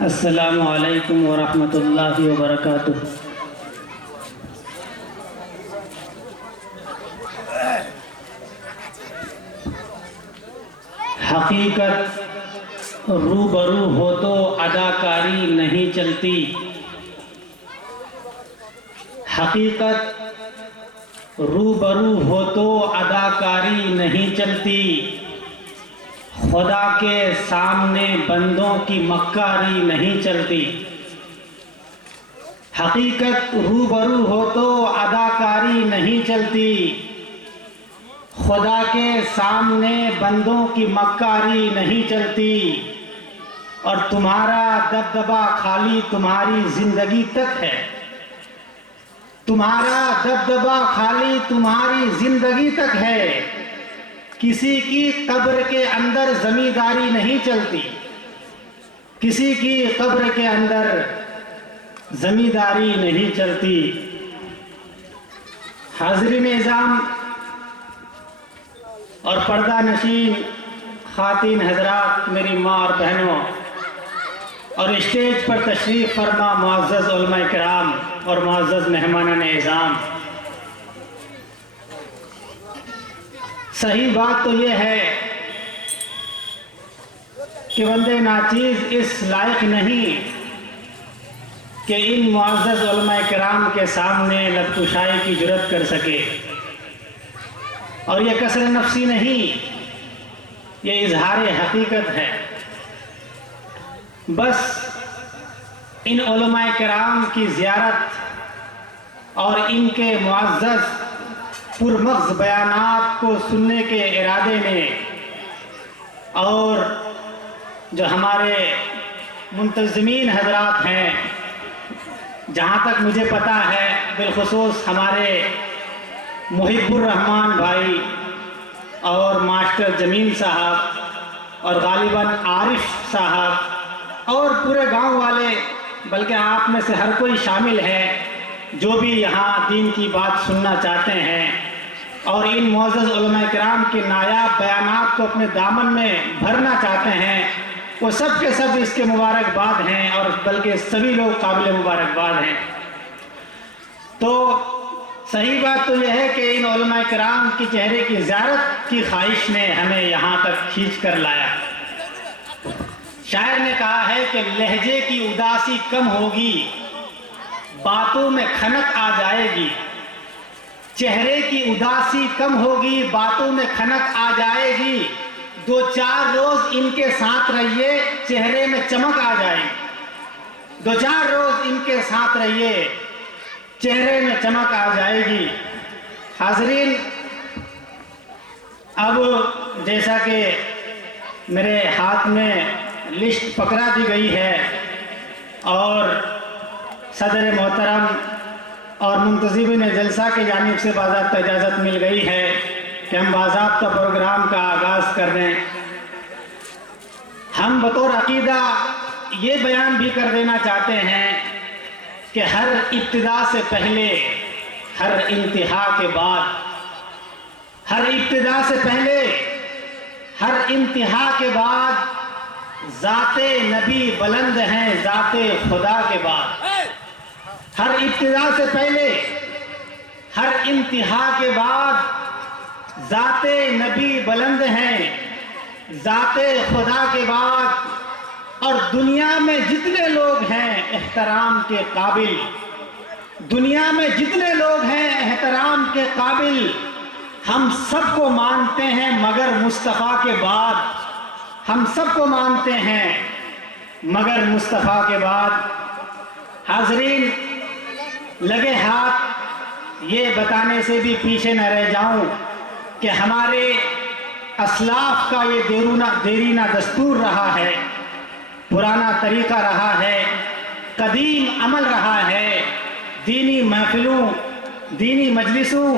السلام علیکم ورحمۃ اللہ وبرکاتہ۔ حقیقت روبرو ہو تو اداکاری نہیں چلتی، حقیقت روبرو ہو تو اداکاری نہیں چلتی، خدا کے سامنے بندوں کی مکاری نہیں چلتی۔ حقیقت روبرو ہو تو اداکاری نہیں چلتی، خدا کے سامنے بندوں کی مکاری نہیں چلتی، اور تمہارا دبدبا خالی تمہاری زندگی تک ہے، تمہارا دبدبا خالی تمہاری زندگی تک ہے، کسی کی قبر کے اندر زمینداری نہیں چلتی، کسی کی قبر کے اندر زمینداری نہیں چلتی۔ حاضرین اعظام اور پردہ نشین خواتین حضرات، میری ماں اور بہنوں، اور اسٹیج پر تشریف فرما معزز علماء کرام اور معزز مہمانان اعظام، صحیح بات تو یہ ہے کہ بندے ناچیز اس لائق نہیں کہ ان معزز علماء کرام کے سامنے لب کشائی کی جرات کر سکے، اور یہ کسر نفسی نہیں، یہ اظہار حقیقت ہے۔ بس ان علماء کرام کی زیارت اور ان کے معزز پرمغز بیانات کو سننے کے ارادے میں، اور جو ہمارے منتظمین حضرات ہیں، جہاں تک مجھے پتا ہے بالخصوص ہمارے محب الرحمان بھائی اور ماسٹر جمیل صاحب اور غالباً عارف صاحب اور پورے گاؤں والے، بلکہ آپ میں سے ہر کوئی شامل ہے جو بھی یہاں دین کی بات سننا چاہتے ہیں اور ان معزز علماء کرام کے نایاب بیانات کو اپنے دامن میں بھرنا چاہتے ہیں، وہ سب کے سب اس کے مبارکباد ہیں، اور بلکہ سبھی لوگ قابل مبارکباد ہیں۔ تو صحیح بات تو یہ ہے کہ ان علماء کرام کی چہرے کی زیارت کی خواہش نے ہمیں یہاں تک کھینچ کر لایا۔ شاعر نے کہا ہے کہ لہجے کی اداسی کم ہوگی، باتوں میں کھنک آ جائے گی، چہرے کی اداسی کم ہوگی، باتوں میں کھنک آ جائے گی، دو چار روز ان کے ساتھ رہیے، چہرے میں چمک آ جائے گی، دو چار روز ان کے ساتھ رہیے، چہرے میں چمک آ جائے گی۔ حاضرین، اب جیسا کہ میرے ہاتھ میں لسٹ پکڑا دی گئی ہے اور صدر محترم اور منتظمین جلسہ کی جانب سے باضابطہ اجازت مل گئی ہے کہ ہم باضابطہ پروگرام کا آغاز کر دیں، ہم بطور عقیدہ یہ بیان بھی کر دینا چاہتے ہیں کہ ہر ابتدا سے پہلے، ہر انتہا کے بعد، ہر ابتدا سے پہلے، ہر انتہا کے بعد ذات نبی بلند ہیں ذات خدا کے بعد۔ ہر ابتدا سے پہلے، ہر انتہا کے بعد ذات نبی بلند ہیں ذات خدا کے بعد، اور دنیا میں جتنے لوگ ہیں احترام کے قابل، دنیا میں جتنے لوگ ہیں احترام کے قابل، ہم سب کو مانتے ہیں مگر مصطفیٰ کے بعد، ہم سب کو مانتے ہیں مگر مصطفیٰ کے بعد۔ حاضرین، لگے ہاتھ یہ بتانے سے بھی پیچھے نہ رہ جاؤں کہ ہمارے اسلاف کا یہ دیرینہ دستور رہا ہے، پرانا طریقہ رہا ہے، قدیم عمل رہا ہے، دینی محفلوں، دینی مجلسوں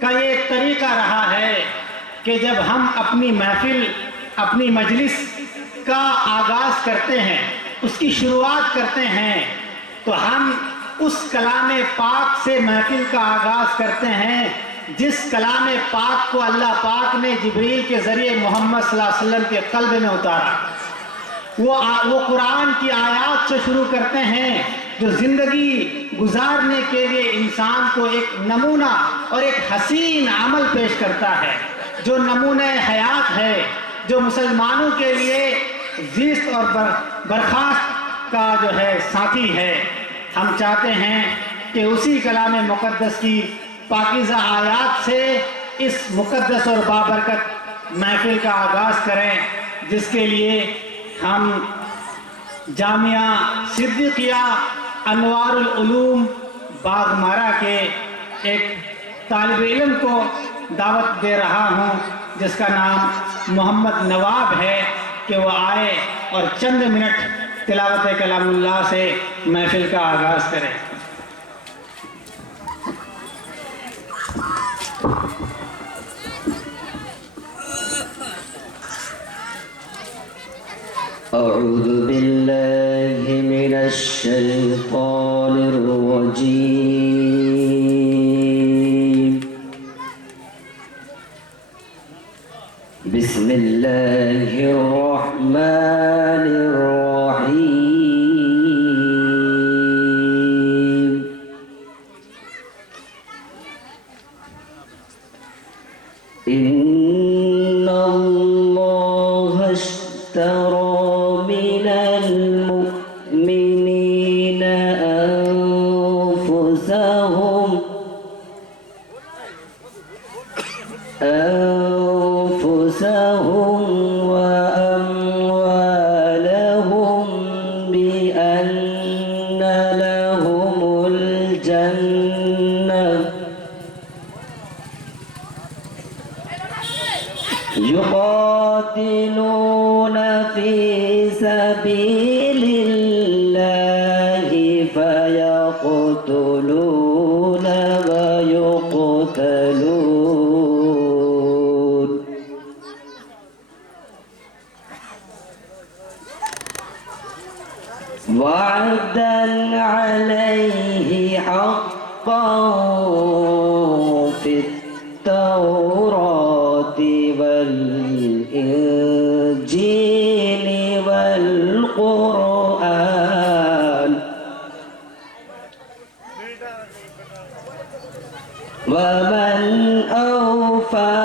کا یہ طریقہ رہا ہے کہ جب ہم اپنی محفل، اپنی مجلس کا آغاز کرتے ہیں، اس کی شروعات کرتے ہیں، تو ہم اس کلام پاک سے محفل کا آغاز کرتے ہیں جس کلام پاک کو اللہ پاک نے جبریل کے ذریعے محمد صلی اللہ علیہ وسلم کے قلب میں اتارا۔ وہ قرآن کی آیات سے شروع کرتے ہیں جو زندگی گزارنے کے لیے انسان کو ایک نمونہ اور ایک حسین عمل پیش کرتا ہے، جو نمونہ حیات ہے، جو مسلمانوں کے لیے زیست اور برخاست کا جو ہے ساتھی ہے۔ ہم چاہتے ہیں کہ اسی کلام مقدس کی پاکیزہ آیات سے اس مقدس اور بابرکت محفل کا آغاز کریں، جس کے لیے ہم جامعہ صدیقیہ انوار العلوم باغمارا کے ایک طالب علم کو دعوت دے رہا ہوں، جس کا نام محمد نواب ہے، کہ وہ آئے اور چند منٹ تلاوت کلام اللہ سے محفل کا آغاز کریں۔ أعوذ بالله من الشيطان الرجيم بسم الله الرحمن الرحيم إن الله اشترى من المؤمنين أنفسهم وأموالهم بأن لهم الجنة يقاتلون في سبيل الله فيقتلون ويقتلون وعدا عليه حقا في التوراة والإنجيل والقرآن ومن أوفى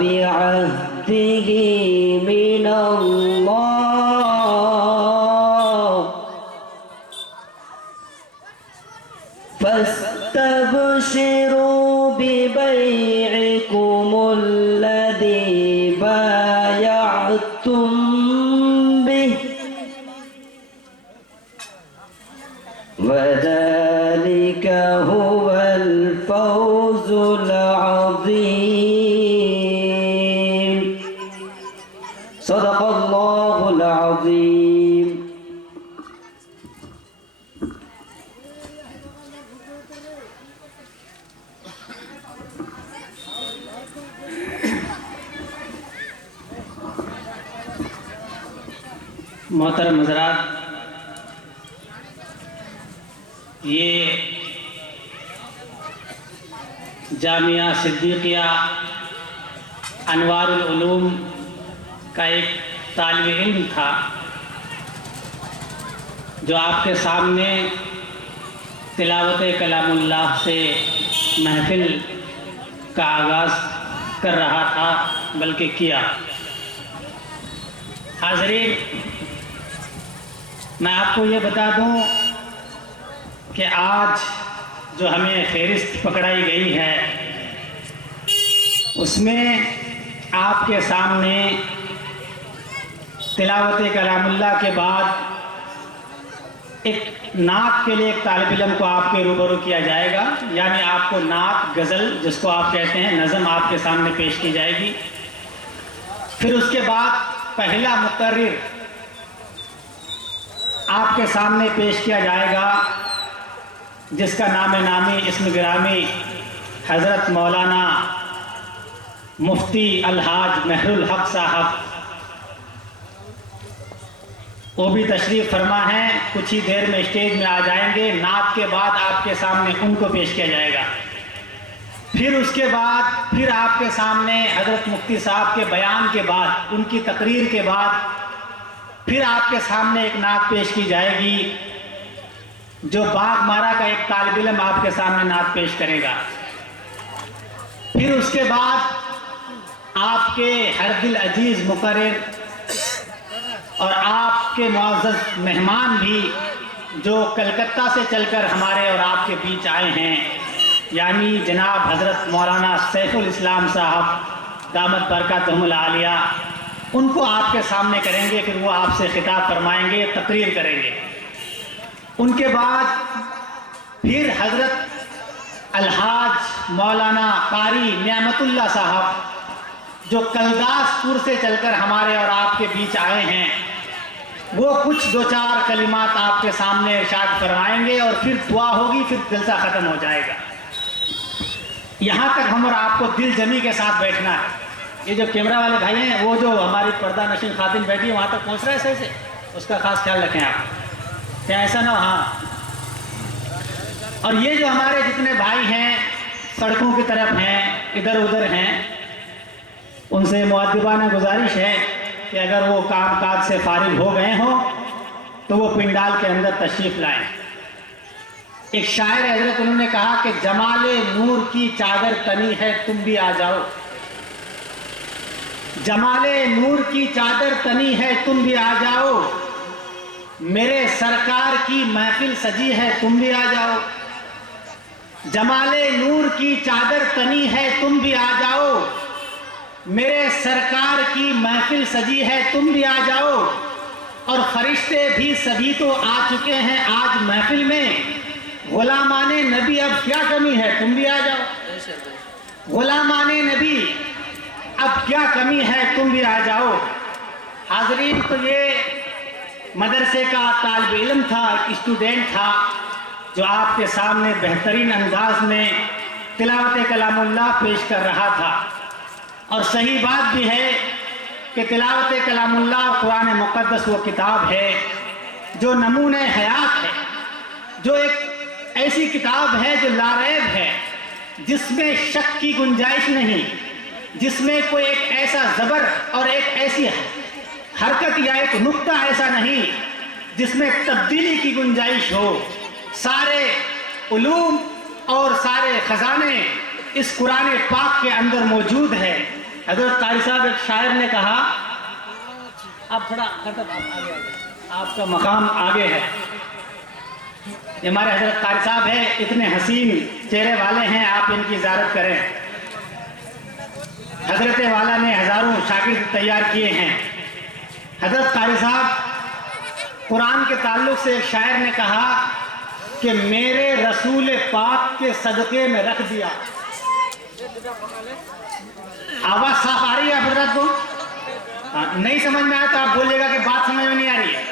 بعهده من الله فاستبشروا ببيعكم الذي بايعتم به وذلك هو الفوز العظيم صدق الله العظيم محترم حضرات، یہ جامعہ صدیقیہ انوار العلوم کا ایک طالب علم تھا جو آپ کے سامنے تلاوت کلام اللہ سے محفل کا آغاز کر رہا تھا، بلکہ کیا۔ حاضرین، میں آپ کو یہ بتا دوں کہ آج جو ہمیں فہرست پکڑائی گئی ہے اس میں آپ کے سامنے تلاوت کلام اللہ کے بعد ایک نعت کے لیے ایک طالب علم کو آپ کے روبرو کیا جائے گا، یعنی آپ کو نعت، غزل جس کو آپ کہتے ہیں، نظم آپ کے سامنے پیش کی جائے گی۔ پھر اس کے بعد پہلا مقرر آپ کے سامنے پیش کیا جائے گا، جس کا نام نامی اسم گرامی حضرت مولانا مفتی الحاج مہر الحق صاحب، وہ بھی تشریف فرما ہے، کچھ ہی دیر میں اسٹیج میں آ جائیں گے۔ نعت کے بعد آپ کے سامنے ان کو پیش کیا جائے گا۔ پھر اس کے بعد پھر آپ کے سامنے حضرت مفتی صاحب کے بیان کے بعد، ان کی تقریر کے بعد پھر آپ کے سامنے ایک نعت پیش کی جائے گی جو باغ مارا کا ایک طالب علم آپ کے سامنے نعت پیش کرے گا. پھر اس کے بعد آپ کے ہر دل عزیز مقرر اور آپ کے معزز مہمان بھی جو کلکتہ سے چل کر ہمارے اور آپ کے بیچ آئے ہیں، یعنی جناب حضرت مولانا سیف الاسلام صاحب دامت برکاتہم العالیہ، ان کو آپ کے سامنے کریں گے. پھر وہ آپ سے خطاب فرمائیں گے، تقریر کریں گے. ان کے بعد پھر حضرت الحاج مولانا قاری نعمت اللہ صاحب جو کلداس پور سے چل کر ہمارے اور آپ کے بیچ آئے ہیں، وہ کچھ دو چار کلمات آپ کے سامنے ارشاد فرمائیں گے اور پھر دعا ہوگی، پھر جلسہ ختم ہو جائے گا. یہاں تک ہم اور آپ کو دل جمی کے ساتھ بیٹھنا ہے. یہ جو کیمرہ والے بھائی ہیں، وہ جو ہماری پردہ نشین خاتون بیٹھی ہے وہاں تک پہنچ رہا ہے صحیح سے، اس کا خاص خیال رکھیں آپ، کیا ایسا نہ ہو. ہاں، اور یہ جو ہمارے جتنے بھائی ہیں سڑکوں کی طرف ہیں، ادھر ادھر ہیں، ان سے مؤدبانہ گزارش ہے کہ اگر وہ کام کاج سے فارغ ہو گئے ہوں تو وہ پنڈال کے اندر تشریف لائیں. ایک شاعر حضرت انہوں نے کہا کہ جمال نور کی چادر تنی ہے تم بھی آ جاؤ، جمال نور کی چادر تنی ہے تم بھی آ جاؤ، میرے سرکار کی محفل سجی ہے تم بھی آ جاؤ، جمال نور کی چادر تنی ہے تم بھی آ جاؤ، میرے سرکار کی محفل سجی ہے تم بھی آ جاؤ، اور فرشتے بھی سبھی تو آ چکے ہیں آج محفل میں، غلامان نبی اب کیا کمی ہے تم بھی آ جاؤ، غلامان نبی اب کیا کمی ہے تم بھی آ جاؤ. حاضرین، تو یہ مدرسے کا طالب علم تھا، ایک اسٹوڈنٹ تھا جو آپ کے سامنے بہترین انداز میں تلاوت کلام اللہ پیش کر رہا تھا. اور صحیح بات بھی ہے کہ تلاوت کلام اللہ قرآن مقدس وہ کتاب ہے جو نمونہ حیات ہے، جو ایک ایسی کتاب ہے جو لاریب ہے، جس میں شک کی گنجائش نہیں، جس میں کوئی ایک ایسا زبر اور ایک ایسی حرکت یا ایک نقطہ ایسا نہیں جس میں تبدیلی کی گنجائش ہو. سارے علوم اور سارے خزانے اس قرآن پاک کے اندر موجود ہے. حضرت قاری صاحب ایک شاعر نے کہا، آپ تھوڑا آگے، آپ کا مقام آگے ہے. یہ ہمارے حضرت قاری صاحب ہیں، اتنے حسین چہرے والے ہیں، آپ ان کی زیارت کریں. حضرت والا نے ہزاروں شاگرد تیار کیے ہیں. حضرت قاری صاحب قرآن کے تعلق سے ایک شاعر نے کہا کہ میرے رسول پاک کے صدقے میں رکھ دیا. آواز صاف آ رہی ہے حضرت کو؟ نہیں سمجھ میں آیا تو آپ بولیے گا کہ بات سمجھ میں نہیں آ رہی ہے،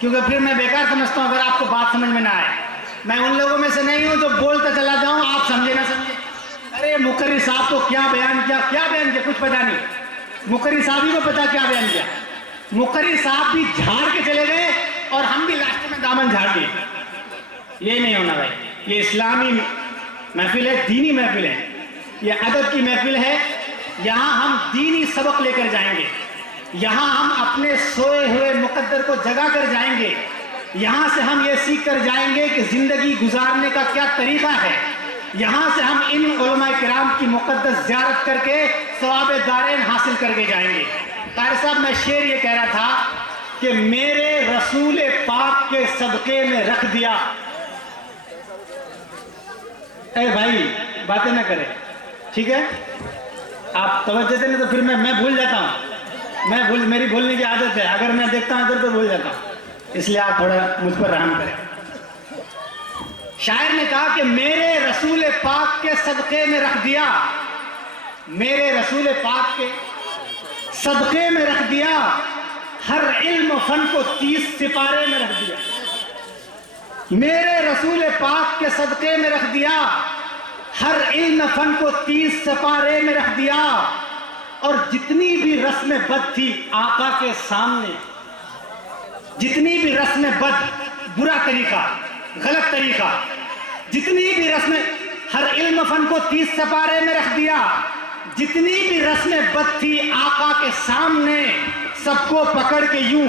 کیونکہ پھر میں بیکار سمجھتا ہوں اگر آپ کو بات سمجھ میں نہ آئے. میں ان لوگوں میں سے نہیں ہوں جو بولتا چلا جاؤں آپ سمجھے نہ سمجھے. ارے مقرری صاحب تو کیا بیان کیا کچھ پتا نہیں. مقرری صاحب ہی کو پتا کیا بیان کیا. مقرری صاحب بھی جھاڑ کے چلے گئے اور ہم بھی لاسٹ میں دامن جھاڑ دیے. یہ نہیں ہونا بھائی. یہ اسلامی محفل ہے، دینی محفل ہے، یہ ادب کی محفل ہے. یہاں ہم دینی سبق لے کر جائیں گے، یہاں ہم اپنے سوئے ہوئے مقدر کو جگا کر جائیں گے. یہاں سے ہم یہ سیکھ کر جائیں گے کہ زندگی گزارنے کا کیا طریقہ ہے. یہاں سے ہم ان علماء کرام کی مقدس زیارت کر کے ثواب دارین حاصل کر کے جائیں گے. قاری صاحب، میں شعر یہ کہہ رہا تھا کہ میرے رسول پاک کے صدقے میں رکھ دیا. اے بھائی باتیں نہ کرے، ٹھیک ہے؟ آپ توجہ دیں تو پھر میں بھول جاتا ہوں. میری بھولنے کی عادت ہے، اگر میں دیکھتا ہوں ادھر تو بھول جاتا ہوں، اس لیے آپ تھوڑا مجھ پر رحم کریں. شاعر نے کہا کہ میرے رسول پاک کے صدقے میں رکھ دیا، میرے رسول پاک کے صدقے میں رکھ دیا، ہر علم و فن کو 30 سپارے میں رکھ دیا. میرے رسول پاک کے صدقے میں رکھ دیا، ہر علم فن کو 30 سپارے میں رکھ دیا. اور جتنی بھی رسم بد تھی آقا کے سامنے، جتنی بھی رسم بد، برا طریقہ، غلط طریقہ، جتنی بھی رسم، ہر علم فن کو 30 سپارے میں رکھ دیا. جتنی بھی رسم بد تھی آقا کے سامنے، سب کو پکڑ کے یوں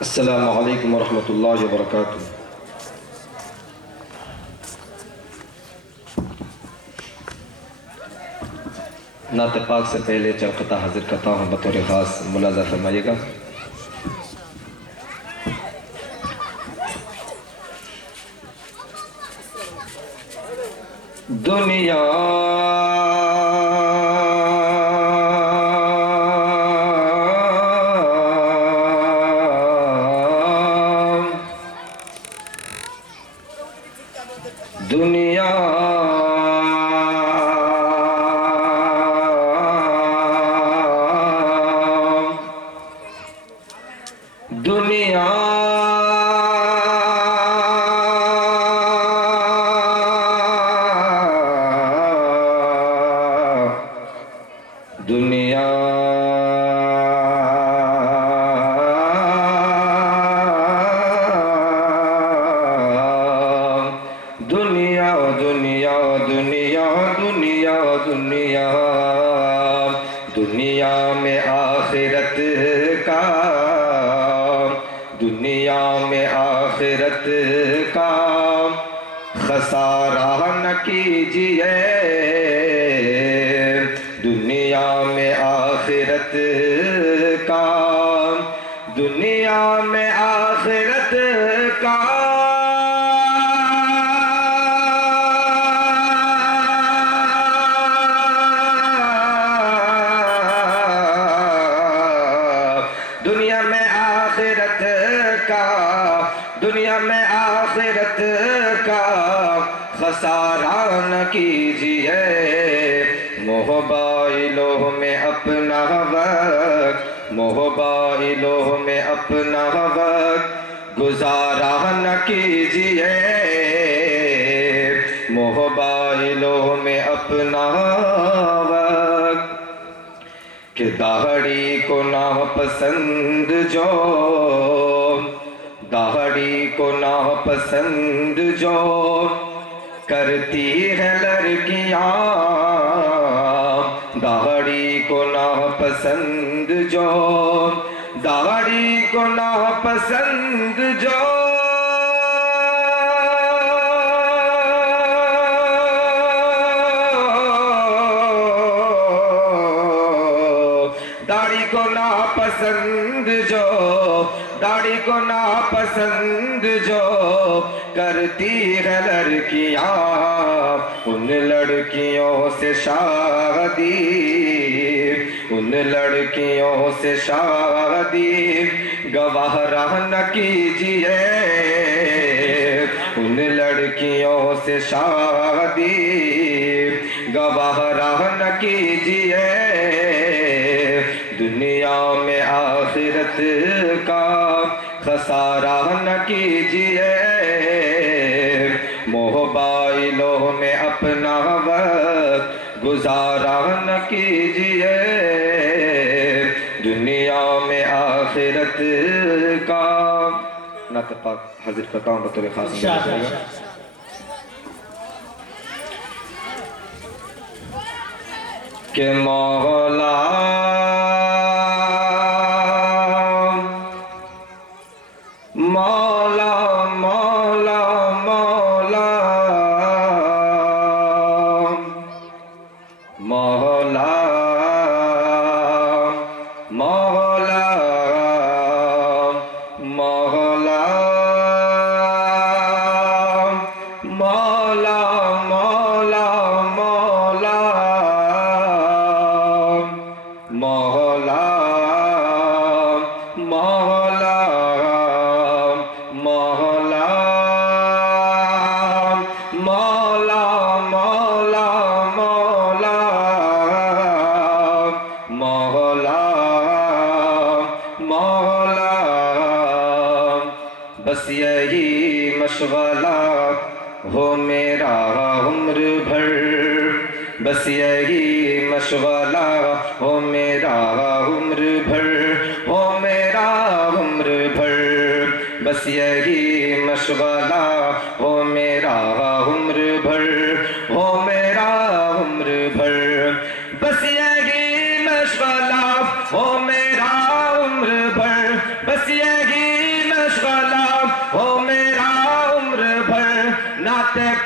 السلام علیکم ورحمۃ اللہ وبرکاتہ۔ نعت پاک سے پہلے چرخطہ حاضر کرتا ہوں، بطور خاص ملاحظہ فرمائیے گا۔ دنیا دنیا دنیا دنیا دنیا دنیا دنیا دنیا دنیا دنیا میں آخرت کا، دنیا میں آخرت کا خسارہ نہ کیجیے، دنیا میں آخرت کا، دنیا میں آخرت کا دنیا میں آخرت کا، دنیا میں آخرت کا خسارہ نہ کیجیے، موبائلوں میں اپنا وقت، موبائلوں میں اپنا وقت گزارا نہ کیجیے، موبائلوں میں اپنا وقت کہ داڑھی کو ناپسند جو، داڑھی کو ناپسند جو کرتی ہے لڑکیاں، داڑھی کو ناپسند جو، داڑھی کو ناپسند جو داڑھی کو ناپسند جو، داڑھی کو ناپسند جو کرتی ہے لڑکیاں، ان لڑکیوں سے شادی، ان لڑکیوں سے شادی گوارا نہ کیجیے، ان لڑکیوں سے شادی گوارا نہ کیجیے، دنیا میں آخرت کا خسارہ نہ کیجیے، موبائلوں میں اپنا وقت گزارا نہ کیجیے، دنیا میں آخرت کا نعت پاک حاضر کرتا ہوں بطور خاص۔ کہ مولا مولا مولا مولا مولا مولا مولا مولا مولا مولا مولا مولا مولا مولا مولا مولا بس یہی مشغلہ ہو میرا عمر بھر، بس یہی مشغلہ ہو میرا عمر بھر، ہو میرا عمر بھر، بس یہی مشغلہ ہو میرا عمر بھر، ہو میرا عمر بھر، بس یہی مشغلہ ہو میرا عمر بھر، بس یہی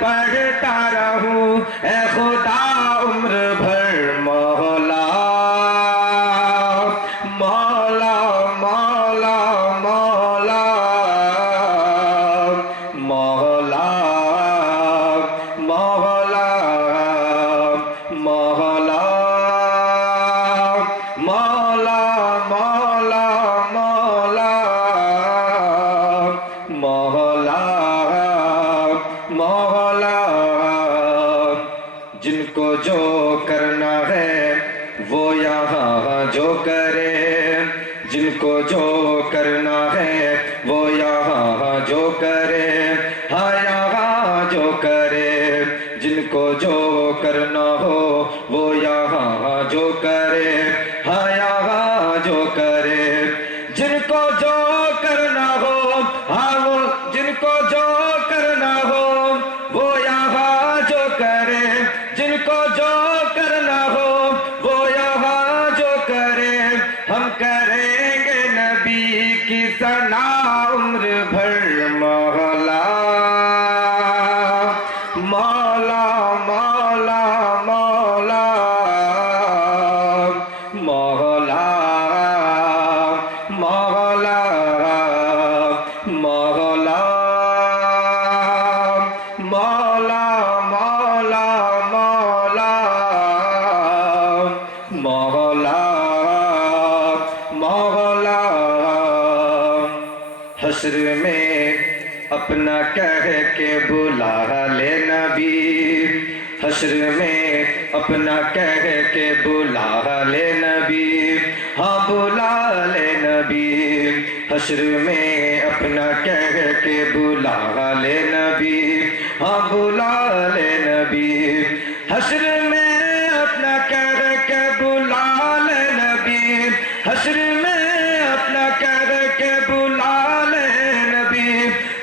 پڑھتا رہوں اے خدا عمر بھر مولا مولا مولا مولا مولا مولا مولا مولا مولا مولا مولا جن کو جو کرنا ہے وہ یہاں جو کرے جن کو جو کرنا ہے وہ یہاں جو کرے ہاں یہاں جو کرے جن کو جو کرنا ہو وہ یہاں جو کرے ہاں یہاں جو کرے جن کو جو کرنا ہو ہاں وہ جن کو جو کرنا ہو وہ یہاں جو کرے جن کو جو کرنا ہو وہ یہاں جو کرے ہم کریں گے نبی کی ثنا عمر بھر مولا مولا مولا مولا مولا مولا مولا مولا مولا مولا مولا حشر میں اپنا کہہ کے بلا لے نبی حشر میں اپنا کہہ کے بلا لے نبی ہاں بلا لے نبی حشر میں اپنا کہہ کے بلا لے نبی ہاں بلا لے نبی حشر میں اپنا کہہ کے بلا لے نبی حشر میں اپنا کہہ کے بلا لے نبی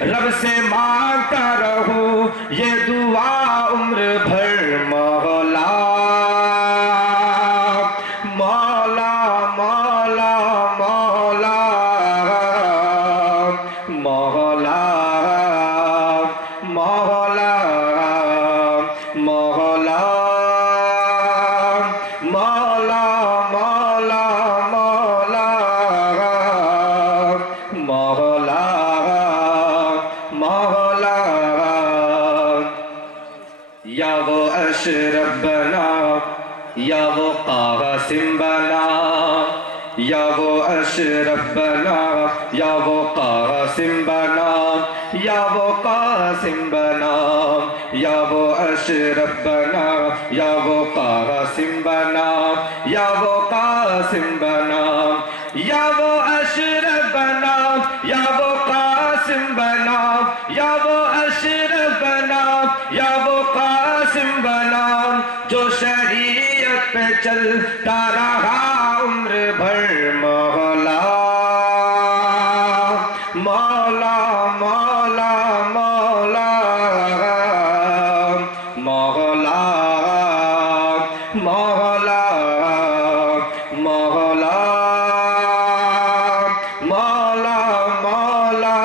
رب سے مانگتا رہوں یہ دعا عمر بھر مولا مولا مولا مولا مولا مولا مولا مولا مولا مولا مولا یا وہ اشرف بنا یا وہ قاسم بنا یا وہ اشرف بنا یا وہ قاسم بنا یا وہ قاسم بنا یا وہ اشرف بنا یا وہ قاسم بنا یا وہ قاسم بنا یا وہ اشرف بنا یا وہ قاسم بنا یا وہ اشرف بنا یا وہ قاسم بنا جو شریعت پہ چلتا رہا عمر بھر مولا مولا مولا مولا مولا مولا مولا مولا مولا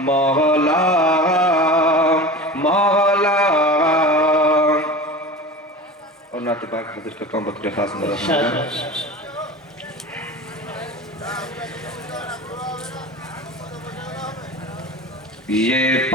مولا مولا اور نعت پاک حاضر کرتا ہوں بطور خاص نظر یہ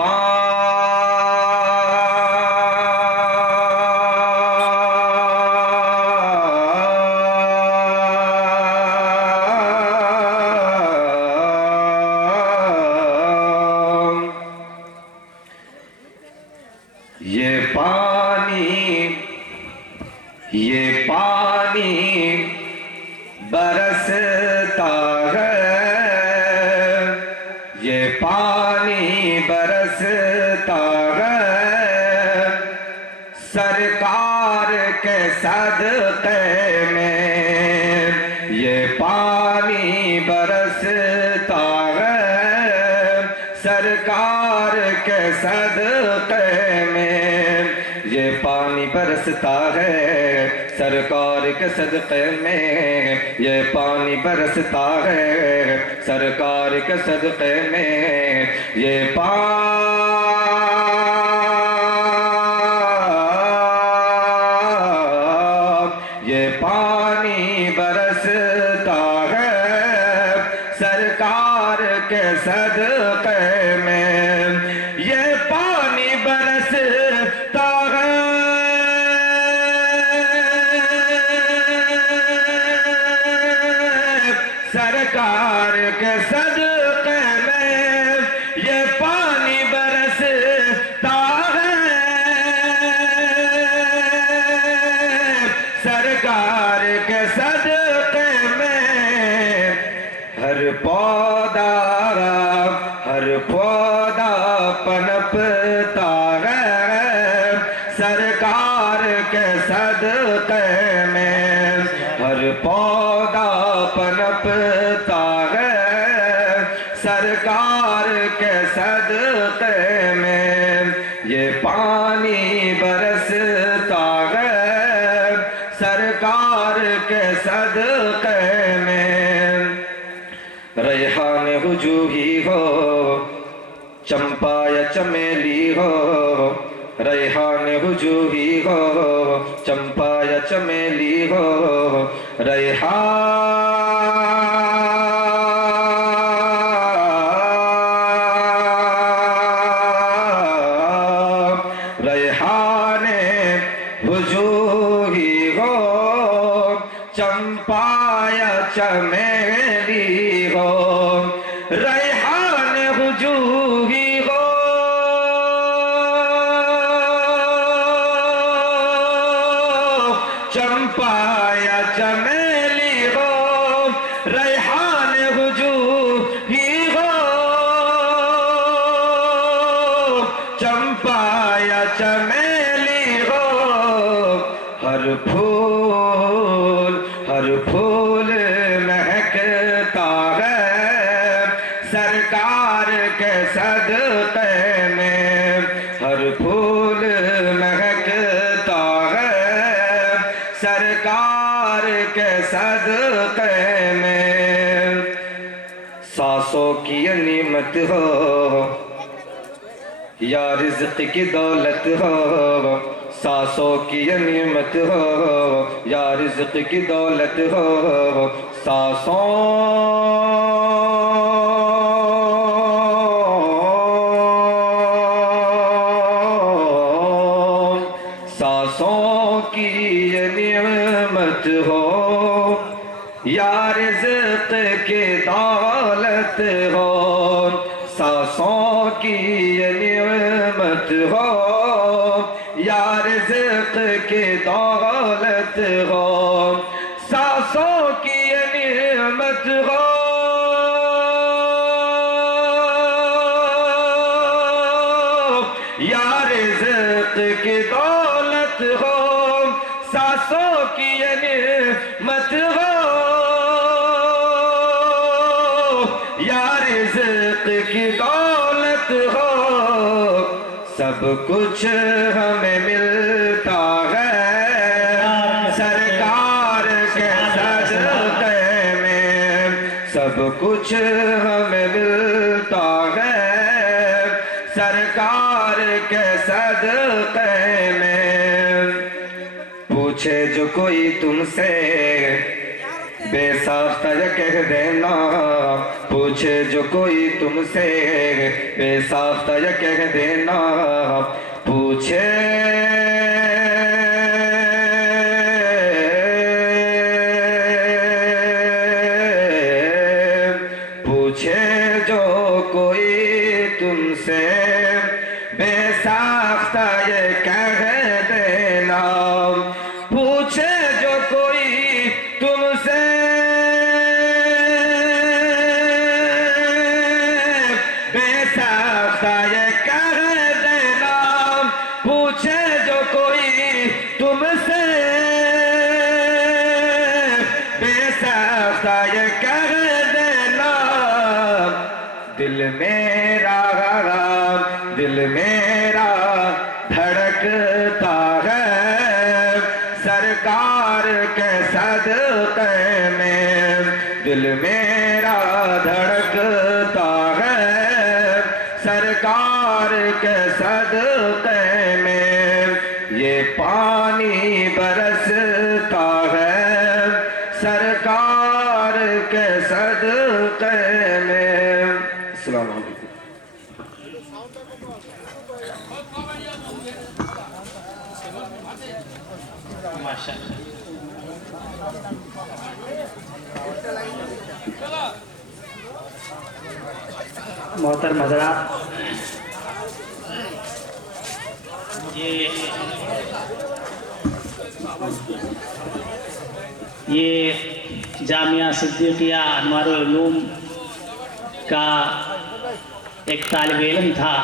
پانی برستا ہے یہ پانی برستا ہے سرکار کے صدقے میں یہ پانی برستا ہے سرکار کے صدقے میں یہ پانی برستا ہے سرکار کے صدقے میں یہ پانی برستا ہے سرکار کے صدقے میں یہ پانی برستا ہے سرکار کے صدقے میں یہ پانی برستا ہے سرکار کے صدقے میں یہ پانی برستا ہے سرکار کے صدقے میں ہر پودا پنپتا ہے سرکار کے صدقے میں ہر پودا پنپتا ہے سرکار کے صدقے میں یہ پانی برستا ہے سرکار کے صدقے میں ریحان وجوہی ہو چمپا یا چمیلی ہو ریحان وجوہی ہو چمپا یا چمیلی ہو ریحان وجوہی ہو چمپا یا چمیلی ہو ریحان وجوہی ہو چمپا یا چمیلی ہو ریحان وجوہی ہو چمپا یا چمیلی ہو ہر پھول مہکتا ہے سرکار کے صدقے میں ہر پھول مہکتا ہے سرکار کے صدقے میں سانسوں کی نعمت ہو یا رزق کی دولت ہو سانسوں کی نعمت ہو یا رزق کی دولت ہو سانسوں کی نعمت ہو یا رزق کی دولت ہو سانسوں کی نعمت ہو یا رزق کی دولت ہو سانسوں کی نعمت ہو یا رزق کی دولت ہو سانسوں کی نعمت ہو یا رزق کی دولت ہو سب کچھ ہمیں ملتا ہے سرکار کے صدقے میں سب کچھ ہمیں ملتا ہے سرکار کے صدقے میں پوچھے جو کوئی تم سے بے ساختہ یہ کہہ دینا پوچھے جو کوئی تم سے بے ساختہ یہ کہہ دینا پوچھے جو کوئی تم سے بے ساختہ یہ کہہ دینا پوچھے جو کوئی تم سے بے ساختہ یہ کہہ دینا پوچھے جو کوئی تم سے بے ساختہ یہ کہہ دینا دل میرا دھڑکتا ہے دھڑکتا ہے سرکار کے صدقے میں، یہ پانی برستا ہے سرکار کے صدقے میں۔ السلام علیکم۔ ماشاءاللہ۔ محترم حضرات، یہ جامعہ صدیقیہ انوار العلوم کا ایک طالب علم تھا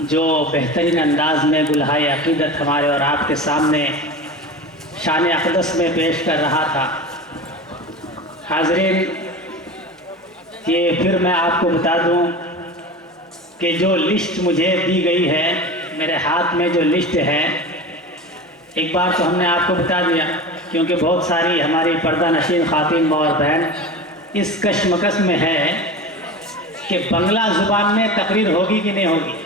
جو بہترین انداز میں گلہائے عقیدت ہمارے اور آپ کے سامنے شان اقدس میں پیش کر رہا تھا۔ حاضرین، یہ پھر میں آپ کو بتا دوں کہ جو لسٹ مجھے دی گئی ہے، میرے ہاتھ میں جو لسٹ ہے، ایک بار تو ہم نے آپ کو بتا دیا کیونکہ بہت ساری ہماری پردہ نشین خواتین ماں اور بہن اس کشمکش میں ہے کہ بنگلہ زبان میں تقریر ہوگی کہ نہیں ہوگی،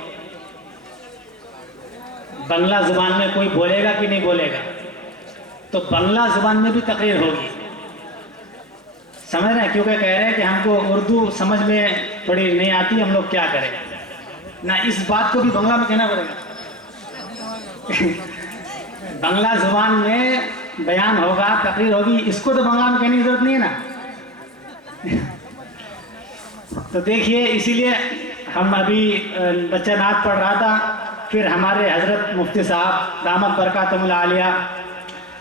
بنگلہ زبان میں کوئی بولے گا کہ نہیں بولے گا، تو بنگلہ زبان میں بھی تقریر ہوگی، سمجھ رہے ہیں؟ کیونکہ کہہ رہے ہیں کہ ہم کو اردو سمجھ میں تھوڑی نہیں آتی، ہم لوگ کیا کریں، نہ اس بات کو بھی بنگلہ میں کہنا پڑے گا بنگلہ زبان میں بیان ہوگا، تقریر ہوگی، اس کو تو بنگلہ میں کہنے کی ضرورت نہیں ہے نا تو دیکھیے، اسی لیے ہم ابھی بچہ نعت پڑھ رہا تھا، پھر ہمارے حضرت مفتی صاحب دامت برکاتہم العالیہ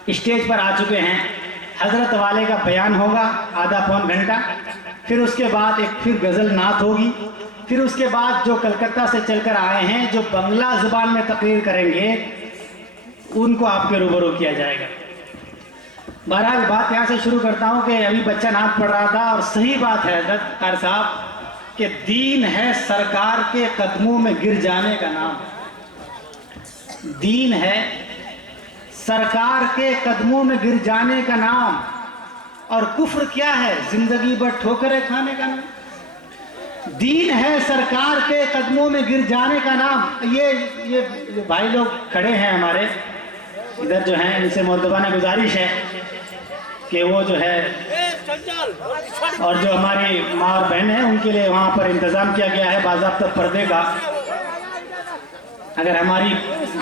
اسٹیج پر آ چکے ہیں، حضرت والے کا بیان ہوگا آدھا پون گھنٹہ، پھر اس کے بعد ایک پھر غزل نعت ہوگی، پھر اس کے بعد جو کلکتہ سے چل کر آئے ہیں جو بنگلہ زبان میں تقریر کریں گے ان کو آپ کے روبرو کیا جائے گا۔ بہرحال بات یہاں سے شروع کرتا ہوں کہ ابھی بچہ نعت پڑھ رہا تھا اور صحیح بات ہے حضرت قاری صاحب کہ دین ہے سرکار کے قدموں میں گر جانے کا نام، دین ہے سرکار کے قدموں میں گر جانے کا نام، اور کفر کیا ہے؟ زندگی بھر ٹھوکریں کھانے کا نام۔ دین ہے سرکار کے قدموں میں گر جانے کا نام۔ یہ بھائی لوگ کھڑے ہیں ہمارے ادھر جو ہیں، ان سے مؤدبانہ گزارش ہے کہ وہ جو ہے، اور جو ہماری ماں اور بہن ہیں ان کے لیے وہاں پر انتظام کیا گیا ہے باضابطہ پردے کا، اگر ہماری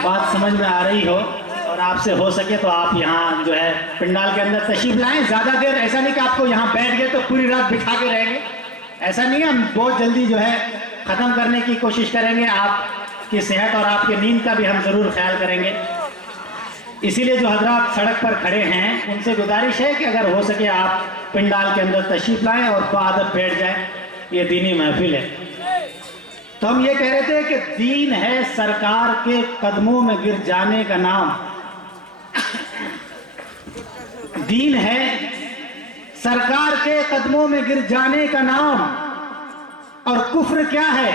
بات سمجھ میں آ رہی ہو اور آپ سے ہو سکے تو آپ یہاں جو ہے پنڈال کے اندر تشریف لائیں۔ زیادہ دیر ایسا نہیں کہ آپ کو یہاں بیٹھ گئے تو پوری رات بٹھا کے رہیں گے، ایسا نہیں ہے، ہم بہت جلدی جو ہے ختم کرنے کی کوشش کریں گے، آپ کی صحت اور آپ کی نیند کا بھی ہم ضرور خیال کریں گے۔ اسی لیے جو حضرات سڑک پر کھڑے ہیں ان سے گزارش ہے کہ اگر ہو سکے آپ پنڈال کے اندر تشریف لائیں اور بادب بیٹھ جائیں، یہ دینی محفل ہے۔ تو ہم یہ کہہ رہے تھے کہ دین ہے سرکار کے قدموں میں گر جانے کا نام، دین ہے سرکار کے قدموں میں گر جانے کا نام، اور کفر کیا ہے؟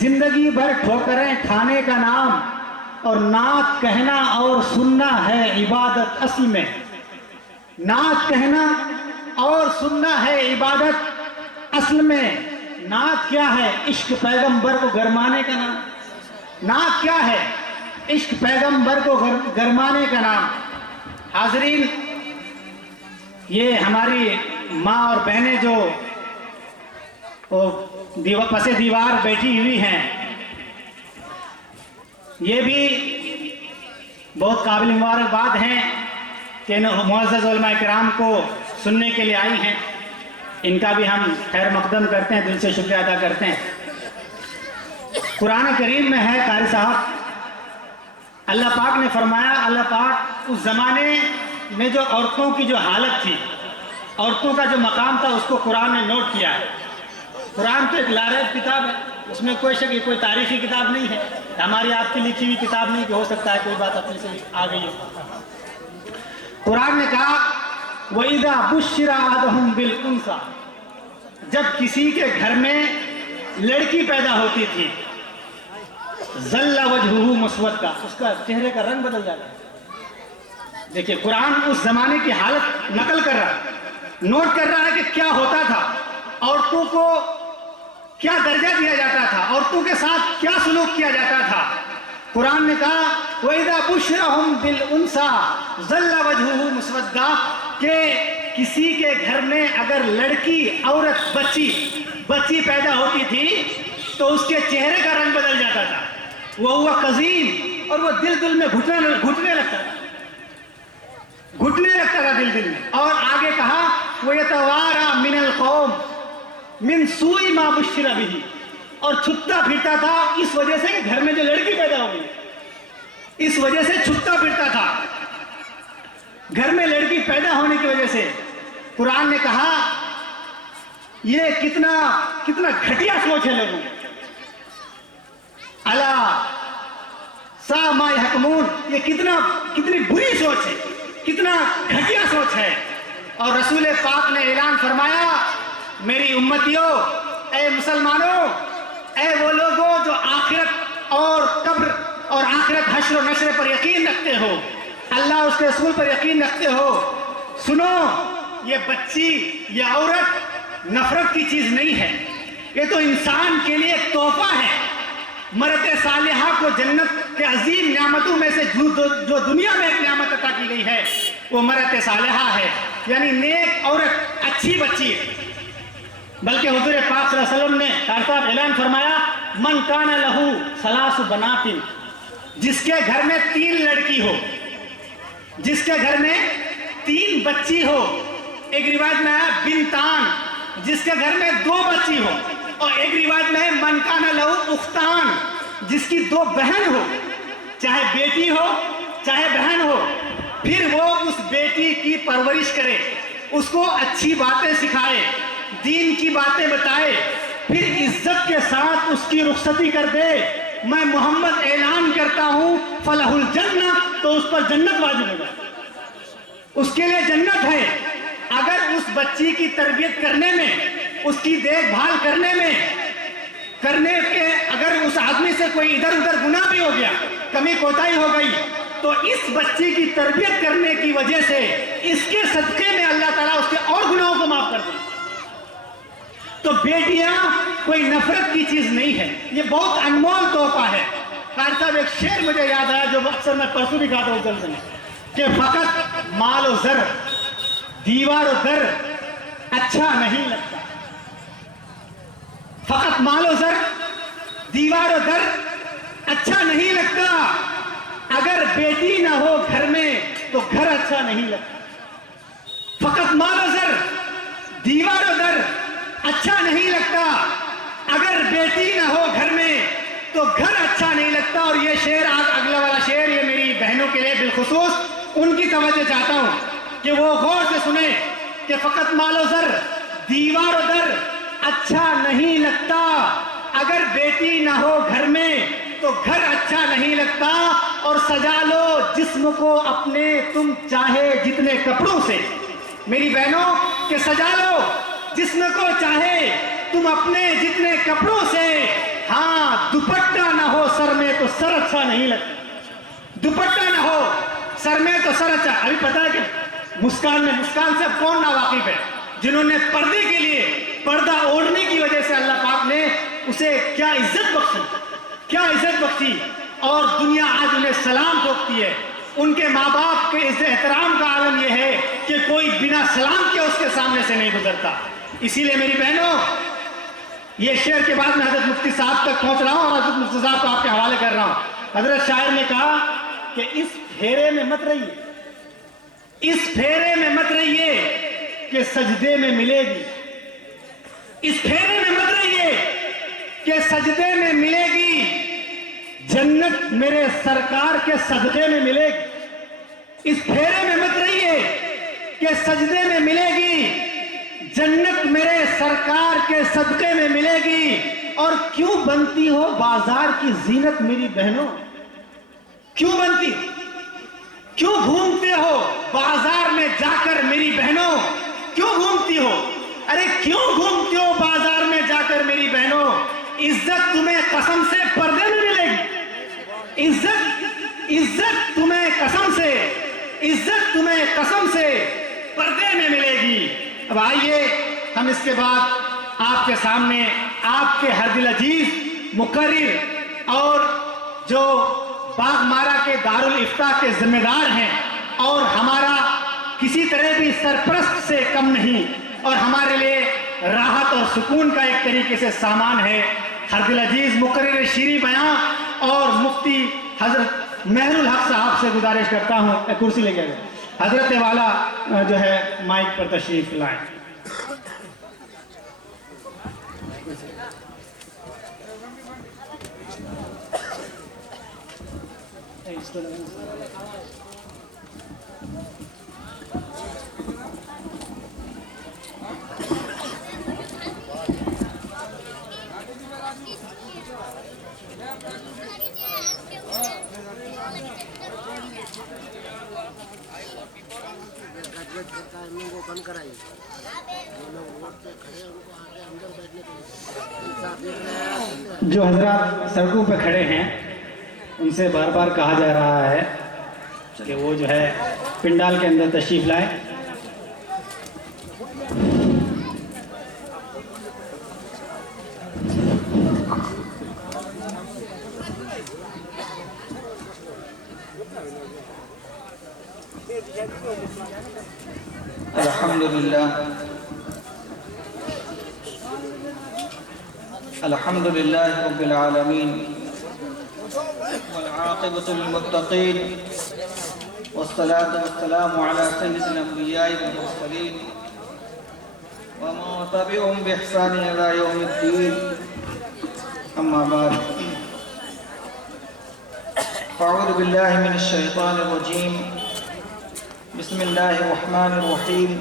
زندگی بھر ٹھوکریں کھانے کا نام، اور نعت کہنا اور سننا ہے عبادت اصل میں، نعت کہنا اور سننا ہے عبادت اصل میں۔ نعت کیا ہے؟ عشق پیغمبر کو گرمانے کا نام، نعت کیا ہے؟ عشق پیغمبر کو گرمانے کا نام۔ حاضرین، یہ ہماری ماں اور بہنیں جو پس دیوار بیٹھی ہوئی ہیں، یہ بھی بہت قابل مبارکباد ہیں کہ معزز علماء کرام کو سننے کے لیے آئی ہیں، ان کا بھی ہم خیر مقدم کرتے ہیں، دل سے شکریہ ادا کرتے ہیں۔ قرآن کریم میں ہے قاری صاحب، اللہ پاک نے فرمایا، اللہ پاک اس زمانے میں جو عورتوں کی جو حالت تھی، عورتوں کا جو مقام تھا، اس کو قرآن نے نوٹ کیا ہے۔ قرآن تو ایک لارب کتاب ہے، اس میں کوئی شک، کوئی تاریخی کتاب نہیں ہے، ہماری آپ کی لکھی ہوئی کتاب نہیں کہ ہو سکتا ہے کوئی بات اپنے سے آ گئی ہو۔ قرآن نے کہا وَإِذَا بُشِّرَ أَحَدُهُم بِالْأُنثَىٰ، جب کسی کے گھر میں لڑکی پیدا ہوتی تھی، ظَلَّ وَجْهُهُ مُسْوَدًّا، اس کا چہرے کا رنگ بدل جاتا ہے۔ دیکھیں قرآن اس زمانے کی حالت نقل کر رہا ہے، نوٹ کر رہا ہے کہ کیا ہوتا تھا، عورتوں عورتوں کو کیا درجہ دیا جاتا تھا، عورتوں کے ساتھ کیا سلوک کیا جاتا تھا۔ قرآن نے کہا وَإِذَا بُشِّرَهُمْ بِالْأُنْثَىٰ ظَلَّ وَجْهُهُ مُسْوَدًّا، کہ کسی کے گھر میں اگر لڑکی، عورت، بچی پیدا ہوتی تھی تو اس کے چہرے کا رنگ بدل جاتا تھا، وَهُوَ كَظِيمٌ، اور وہ دل میں گھٹنے لگتا تھا دل میں۔ اور آگے کہا وَيَتَوَارَىٰ مِنَ الْقَوْمِ مِنْ سُوءِ مَا بُشِّرَ بِهِ، اور چھپتا پھرتا تھا اس وجہ سے کہ گھر میں جو لڑکی پیدا ہو گئی، اس وجہ سے چھپتا پھرتا تھا گھر میں لڑکی پیدا ہونے کی وجہ سے۔ قرآن نے کہا یہ کتنا گھٹیا سوچ ہے لوگوں کی۔ الا سا ما یحکمون، یہ کتنی بری سوچ ہے، کتنا گھٹیا سوچ ہے۔ اور رسول پاک نے اعلان فرمایا میری امتیوں، اے مسلمانوں، اے وہ لوگوں جو آخرت اور قبر اور آخرت حشر و نشر پر یقین رکھتے ہو، اللہ اس کے رسول پر یقین رکھتے ہو، سنو، یہ بچی، یہ عورت نفرت کی چیز نہیں ہے، یہ تو انسان کے لیے ایک تحفہ ہے۔ مرد صالحہ کو جنت کے عظیم نعمتوں میں سے جو دنیا میں ایک نعمت عطا کی گئی ہے وہ مرد صالحہ ہے، یعنی نیک عورت، اچھی بچی ہے۔ بلکہ حضور پاک صلی اللہ علیہ وسلم نے صاحب اعلان فرمایا من کان لہو ثلاث بنات، جس کے گھر میں 3 لڑکی ہو، جس کے گھر میں 3 بچی ہو، ایک روایت میں ہے بنتان، جس کے گھر میں 2 بچی ہو، اور ایک روایت میں ہے من کان لہو اختان، جس کی 2 بہن ہو، چاہے بیٹی ہو چاہے بہن ہو، پھر وہ اس بیٹی کی پرورش کرے، اس کو اچھی باتیں سکھائے، دین کی باتیں بتائے، پھر عزت کے ساتھ اس کی رخصتی کر دے، میں محمد اعلان کرتا ہوں فلہ الجنہ، تو اس پر جنت واجب ہوگا، اس کے لیے جنت ہے۔ اگر اس بچی کی تربیت کرنے میں، اس کی دیکھ بھال کرنے کے اگر اس آدمی سے کوئی ادھر ادھر گناہ بھی ہو گیا، کمی کوتاہی ہو گئی، تو اس بچی کی تربیت کرنے کی وجہ سے اس کے صدقے میں اللہ تعالیٰ اس کے اور گناہوں کو معاف کر دے۔ تو بیٹیاں کوئی نفرت کی چیز نہیں ہے، یہ بہت انمول تحفہ ہے۔ قاری صاحب ایک شعر مجھے یاد آیا جو اکثر میں پرسوں بھی کہا تھا اس جلسے میں، کہ فقط مال و زر، دیوار و در اچھا نہیں لگتا، فقط مال و زر، دیوار و در اچھا نہیں لگتا، اگر بیٹی نہ ہو گھر میں تو گھر اچھا نہیں لگتا، فقط مال و زر، دیوار و در اچھا نہیں لگتا، اگر بیٹی نہ ہو گھر میں تو گھر اچھا نہیں لگتا۔ اور یہ شعر، اگلا والا شعر، یہ میری بہنوں کے لیے بالخصوص ان کی توجہ چاہتا ہوں کہ وہ غور سے سنیں کہ فقط مال و زر، دیوار و در اچھا نہیں لگتا، اگر بیٹی نہ ہو گھر میں تو گھر اچھا نہیں لگتا، اور سجا لو جسم کو اپنے تم چاہے جتنے کپڑوں سے، میری بہنوں، کہ سجا لو جسم کو چاہے تم اپنے جتنے کپڑوں سے، ہاں دوپٹہ نہ ہو سر میں تو سر اچھا نہیں لگتا، دوپٹہ نہ ہو سر میں تو سر اچھا۔ ابھی پتا ہے کہ مسکان سے کون نا واقف ہے، جنہوں نے پردے کے لیے، پردہ اوڑھنے کی وجہ سے اللہ پاک نے اسے کیا عزت بخشی، اور دنیا آج انہیں سلام ٹھوکتی ہے۔ ان کے ماں باپ کے اس احترام کا عالم یہ ہے کہ کوئی بنا سلام کے اس کے سامنے سے نہیں گزرتا۔ اسی لیے میری بہنوں، یہ شعر کے بعد میں حضرت مفتی صاحب تک پہنچ رہا ہوں، اور حضرت مفتی صاحب کو آپ کے حوالے کر رہا ہوں۔ حضرت شاعر نے کہا کہ اس پھیرے میں مت رہیے، اس پھیرے میں مت رہیے کہ سجدے میں ملے گی، اس پھیرے میں مت رہیے کہ سجدے میں ملے گی، جنت میرے سرکار کے صدقے میں ملے گی۔ اس پھیرے میں مت رہیے کہ سجدے میں ملے گی، جنت میرے سرکار کے صدقے میں ملے گی۔ اور کیوں بنتی ہو بازار کی زینت میری بہنوں، کیوں بنتی، کیوں گھومتے ہو بازار میں جا کر میری بہنوں، کیوں گھومتی ہو، ارے کیوں گھومتی ہو بازار میں جا کر میری بہنوں؟ عزت تمہیں قسم سے پردے میں ملے گی، عزت تمہیں قسم سے پردے میں ملے گی۔ اب آئیے ہم اس کے بعد آپ کے سامنے آپ کے ہر دل عزیز مقرر اور جو باغ مارا کے دارالافتاء کے ذمہ دار ہیں اور ہمارا کسی طرح بھی سرپرست سے کم نہیں اور ہمارے لیے راحت اور سکون کا ایک طریقے سے سامان ہے، ہر دل عزیز مقرر شیریں بیاں اور مفتی حضرت مہر الحق صاحب سے گزارش کرتا ہوں کرسی لے کے حضرت والا جو ہے مائک پر تشریف لائیں۔ جو حضرات سڑکوں پہ کھڑے ہیں ان سے بار بار کہا جا رہا ہے کہ وہ جو ہے پنڈال کے اندر تشریف لائیں۔ الحمد لله رب العالمين والعاقبة للمتقين والصلاة والسلام على سيد الأنبياء والمرسلين ومن تبعهم بإحسان إلى يوم الدين أما بعد أعوذ بالله من الشيطان الرجيم بسم الله الرحمن الرحيم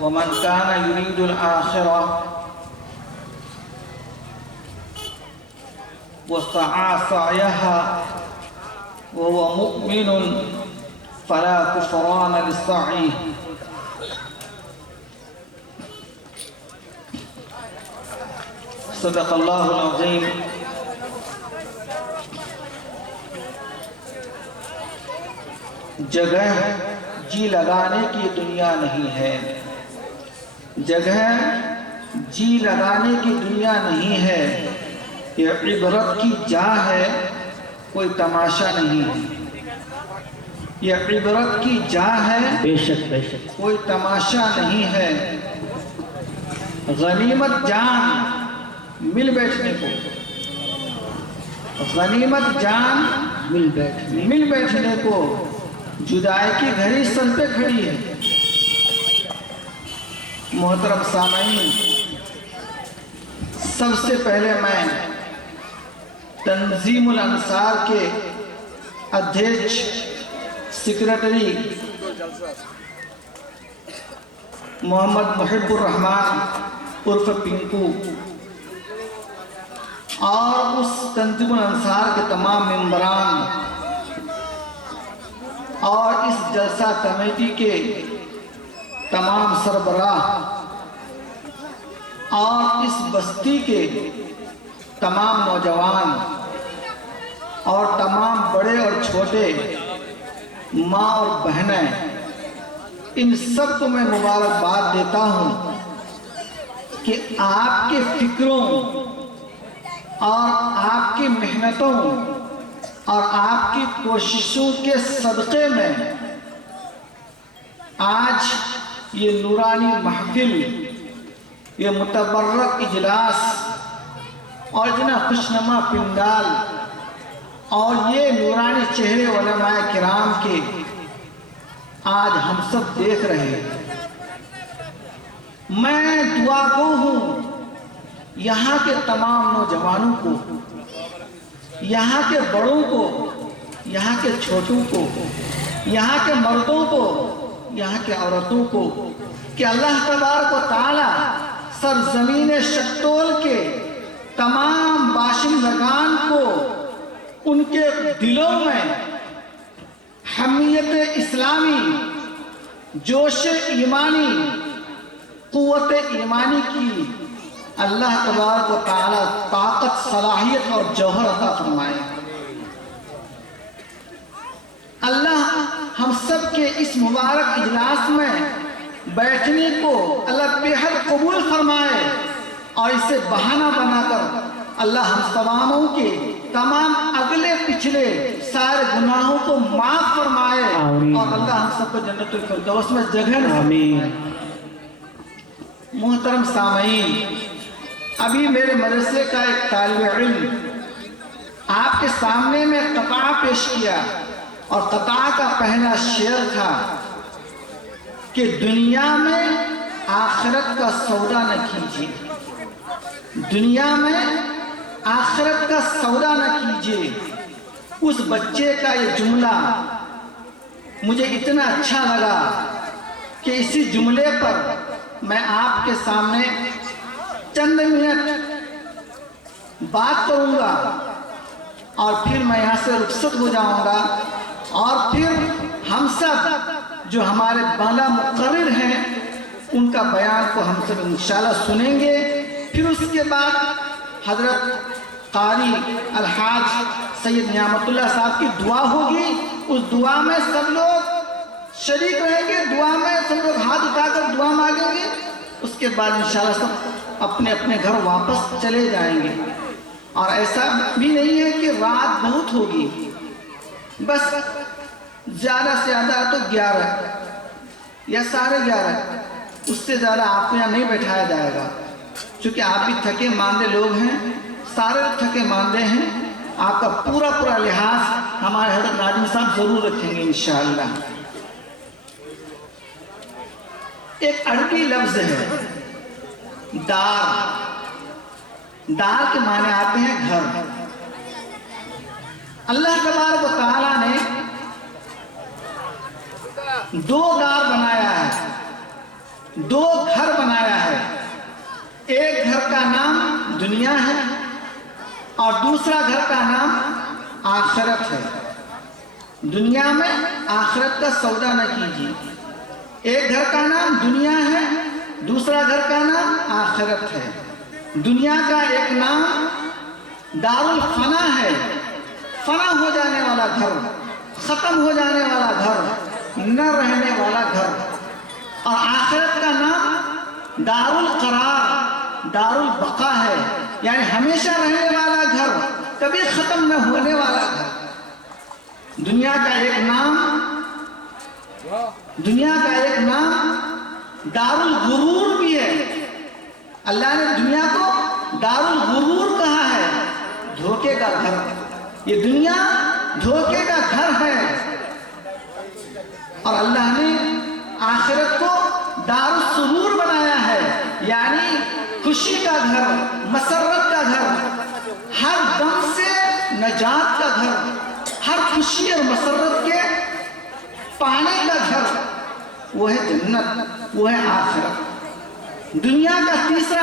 ومن كان يريد الآخرة وسعى سعيها وهو مؤمن فلا كفران للسعي صدق الله العظيم۔ جگہ جی لگانے کی دنیا نہیں ہے، جگہ جی لگانے کی دنیا نہیں ہے، یہ عبرت کی جا ہے، کوئی تماشا نہیں ہے۔ یہ عبرت کی جا ہے، بے شک بے شک، کوئی تماشا نہیں ہے۔ غنیمت جان مل بیٹھنے کو، غنیمت جان مل بیٹھنے کو، جدائی کی گھڑی سر پہ کھڑی ہے۔ محترم سامعین، سب سے پہلے میں تنظیم الانصار کے ادھیش سیکرٹری محمد محب الرحمان عرف پنکو اور اس تنظیم الانصار کے تمام ممبران اور اس جلسہ کمیٹی کے تمام سربراہ اور اس بستی کے تمام نوجوان اور تمام بڑے اور چھوٹے، ماں اور بہنیں، ان سب کو میں مبارکباد دیتا ہوں کہ آپ کے فکروں اور آپ کی محنتوں اور آپ کی کوششوں کے صدقے میں آج یہ نورانی محفل، یہ متبرک اجلاس اور اتنا خوشنما پنڈال اور یہ نورانی چہرے علماء کرام کے آج ہم سب دیکھ رہے ہیں۔ میں دعا گو ہوں یہاں کے تمام نوجوانوں کو، یہاں کے بڑوں کو، یہاں کے چھوٹوں کو، یہاں کے مردوں کو، یہاں کے عورتوں کو، کہ اللہ تبارک و تعالی سرزمین شکتول کے تمام باشندگان کو ان کے دلوں میں حمیت اسلامی، جوش ایمانی، قوت ایمانی کی اللہ تبارک و تعالی طاقت، صلاحیت اور جوہر عطا فرمائے۔ اللہ ہم سب کے اس مبارک اجلاس میں بیٹھنے کو اللہ بےحد قبول فرمائے اور اسے بہانہ بنا کر اللہ ہم تماموں کے تمام اگلے پچھلے سارے گناہوں کو معاف فرمائے اور اللہ ہم سب کو جنت الفردوس میں جگہ نصیب فرمائے۔ محترم سامعین، ابھی میرے مدرسے کا ایک طالب علم آپ کے سامنے میں قطعہ پیش کیا اور قطعہ کا پہلا شعر تھا کہ دنیا میں آخرت کا سودا نہ کیجیے، دنیا میں آخرت کا سودا نہ کیجیے۔ اس بچے کا یہ جملہ مجھے اتنا اچھا لگا کہ اسی جملے پر میں آپ کے سامنے چند منٹ بات کروں گا اور پھر میں یہاں سے رخصت ہو جاؤں گا، اور پھر ہم سب جو ہمارے بالا مقرر ہیں ان کا بیان کو ہم سب انشاءاللہ سنیں گے۔ پھر اس کے بعد حضرت قاری الحاج سید نعمت اللہ صاحب کی دعا ہوگی، اس دعا میں سب لوگ شریک رہیں گے، دعا میں سب لوگ ہاتھ اٹھا کر دعا مانگیں گے، اس کے بعد انشاءاللہ سب اپنے اپنے گھر واپس چلے جائیں گے۔ اور ایسا بھی نہیں ہے کہ رات بہت ہوگی، بس زیادہ سے زیادہ تو 11 یا 11:30، اس سے زیادہ آپ کو یہاں نہیں بیٹھایا جائے گا، چونکہ آپ بھی تھکے ماندے لوگ ہیں، سارے تھکے ماندے ہیں۔ آپ کا پورا لحاظ ہمارے حضرت ناظم صاحب ضرور رکھیں گے انشاءاللہ۔ ایک عربی لفظ ہے دار، دار کے معنی آتے ہیں گھر۔ اللہ تبارک و تعالیٰ نے 2 دار بنایا ہے، 2 گھر بنایا ہے۔ ایک گھر کا نام دنیا ہے اور دوسرا گھر کا نام آخرت ہے۔ دنیا میں آخرت کا سودا نہ کیجیے۔ ایک گھر کا نام دنیا ہے، دوسرا گھر کا نام آخرت ہے۔ دنیا کا ایک نام دار الفنا ہے، فنا ہو جانے والا گھر، ختم ہو جانے والا گھر، نہ رہنے والا گھر۔ اور آخرت کا نام دار القرار، دار البقا ہے، یعنی ہمیشہ رہنے والا گھر، کبھی ختم نہ ہونے والا گھر۔ دنیا کا ایک نام دار الغرور بھی ہے۔ اللہ نے دنیا کو دار الغرور کہا ہے، دھوکے کا گھر۔ یہ دنیا دھوکے کا گھر ہے، اور اللہ نے آخرت کو دار السرور بنایا ہے، یعنی خوشی کا گھر، مسرت کا گھر، ہر غم سے نجات کا گھر، ہر خوشی اور مسرت کے پانے کا گھر، وہ ہے جنت، وہ ہے آخرت۔ دنیا کا تیسرا